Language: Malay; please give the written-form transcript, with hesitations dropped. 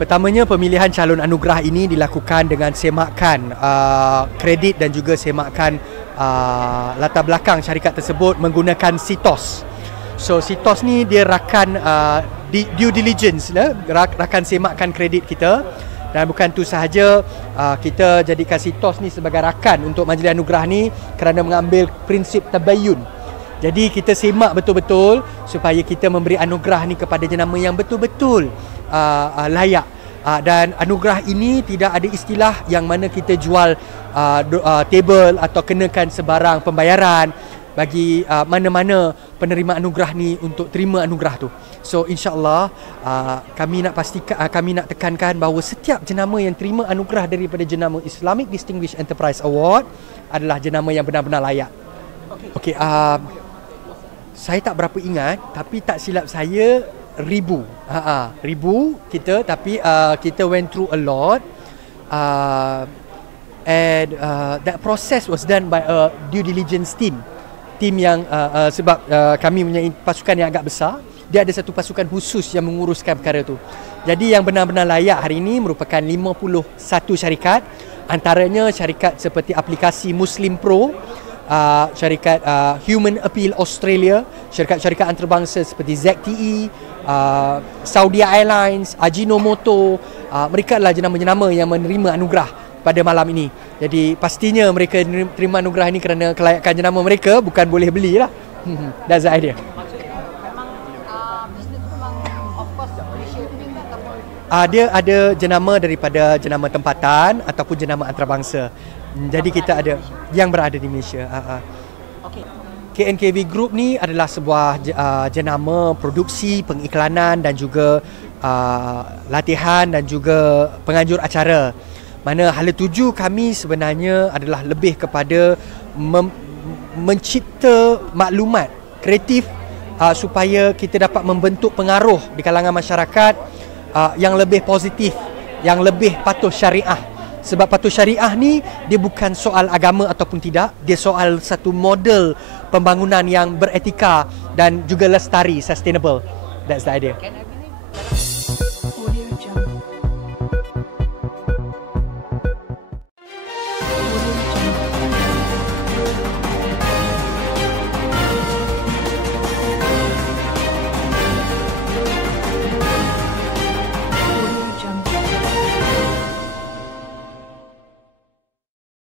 Pertamanya, pemilihan calon anugerah ini dilakukan dengan semakan kredit dan juga semakan latar belakang syarikat tersebut menggunakan CITOS. So CITOS ni dia rakan due diligence lah, rakan semakan kredit kita. Dan bukan tu sahaja, kita jadikan CITOS ni sebagai rakan untuk majlis anugerah ni kerana mengambil prinsip tabayun. Jadi kita semak betul-betul supaya kita memberi anugerah ni kepada jenama yang betul-betul layak. Dan anugerah ini tidak ada istilah yang mana kita jual table atau kenakan sebarang pembayaran bagi mana-mana penerima anugerah ni untuk terima anugerah tu. So insya-Allah kami nak pastikan, kami nak tekankan bahawa setiap jenama yang terima anugerah daripada jenama Islamic Distinguished Enterprise Award adalah jenama yang benar-benar layak. Okey, saya tak berapa ingat, tapi tak silap saya ribu kita, tapi kita went through a lot, and that process was done by a due diligence team yang sebab kami punya pasukan yang agak besar, dia ada satu pasukan khusus yang menguruskan perkara tu. Jadi yang benar-benar layak hari ini merupakan 51 syarikat, antaranya syarikat seperti aplikasi Muslim Pro, syarikat Human Appeal Australia, syarikat-syarikat antarabangsa seperti ZTE, Saudi Airlines, Ajinomoto. Mereka adalah jenama-jenama yang menerima anugerah pada malam ini. Jadi pastinya mereka terima anugerah ini kerana kelayakan jenama mereka, bukan boleh beli lah. That's the idea. Dia ada jenama daripada jenama tempatan ataupun jenama antarabangsa. Jadi kita ada yang berada di Malaysia. KNKV Group ni adalah sebuah jenama produksi, pengiklanan dan juga latihan dan juga penganjur acara. Mana hala tuju kami sebenarnya adalah lebih kepada mencipta maklumat kreatif supaya kita dapat membentuk pengaruh di kalangan masyarakat yang lebih positif, yang lebih patuh syariah. Sebab patuh syariah ni dia bukan soal agama ataupun tidak, dia soal satu model pembangunan yang beretika dan juga lestari, sustainable. That's the idea.